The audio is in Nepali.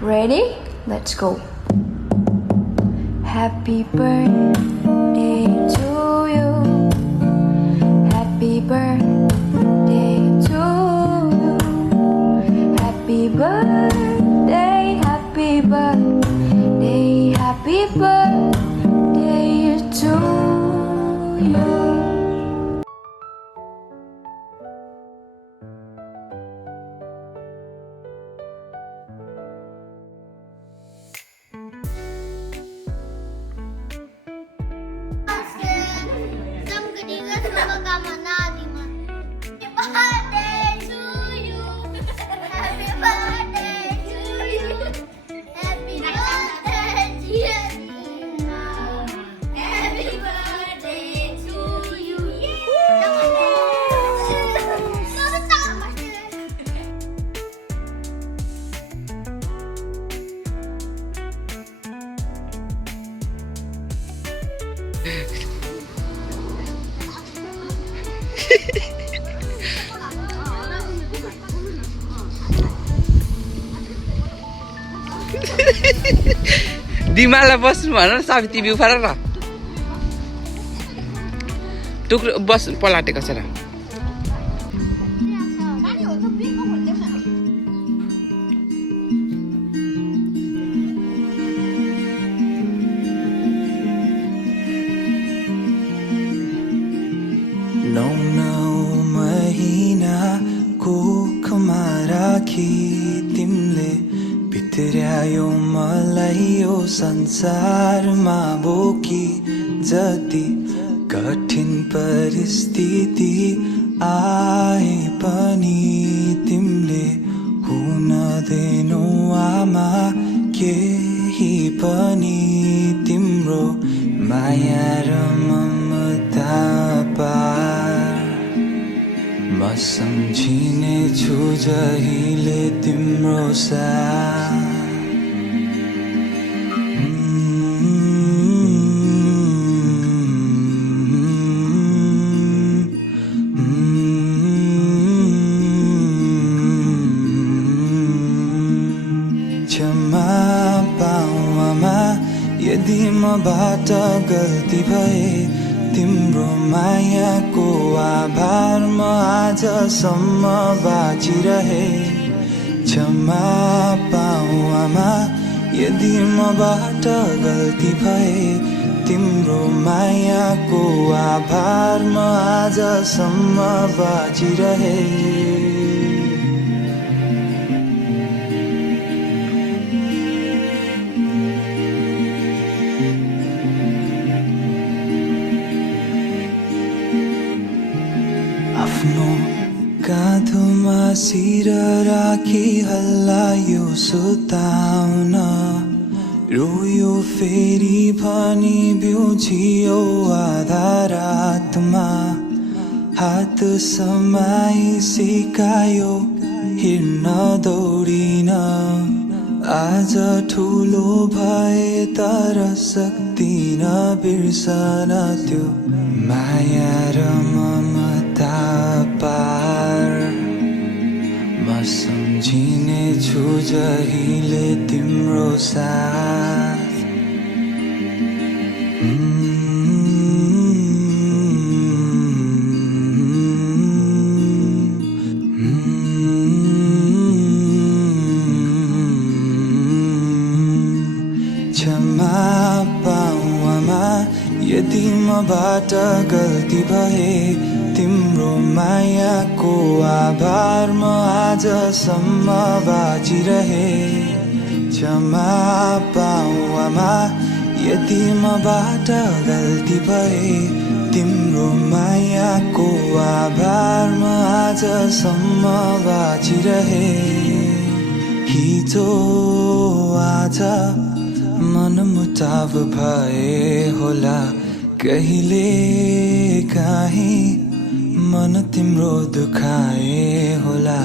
Ready? Let's go. Happy birthday to you. Happy birthday to you. Happy birthday, happy birthday, happy birthday to you. दिमागलाई बस्नु भन न साबी तिमी उफार न टुक्रो बस पलाटेको छ र कोखमा राखी तिमीले भित्र्यायो मलाई यो संसारमा बोकी जति कठिन परिस्थिति आए पनि तिमीले हुन दिनु आमा केही पनि तिम्रो माया र ममता पार म सम्झिने छु जहिले तिम्रो साथ क्षमा पाऊ आमा यदि मबाट गल्ती भए तिम्रो मायाको आभार म आजसम्म बाँचिरहे क्षमा पाऊ आमा यदि मबाट गल्ती भए तिम्रो मायाको आभार म आजसम्म बाँचिरहे आफ्नो काँधोमा शिर राखी हल्लायो सुताउन रोयो फेरि भनी बिउझियो आधा रातमा हात समाई सिकायो हिँड्न दौडिन आज ठुलो भए तर सक्दिन बिर्सन त्यो माया र ममता पार म सम्झिने छु जहिले तिम्रो साथ क्षमा पाऊ आमा यदि मबाट गल्ती भए तिम्रो मायाको आभार म आजसम्म बाँचिरहे क्षमा पाऊ आमा यदि मबाट गल्ती भए तिम्रो मायाको आभार म आजसम्म बाँचिरहे हिजो आज मनमुटाव भए होला कहिले काहीँ मन तिम्रो दुखाए होला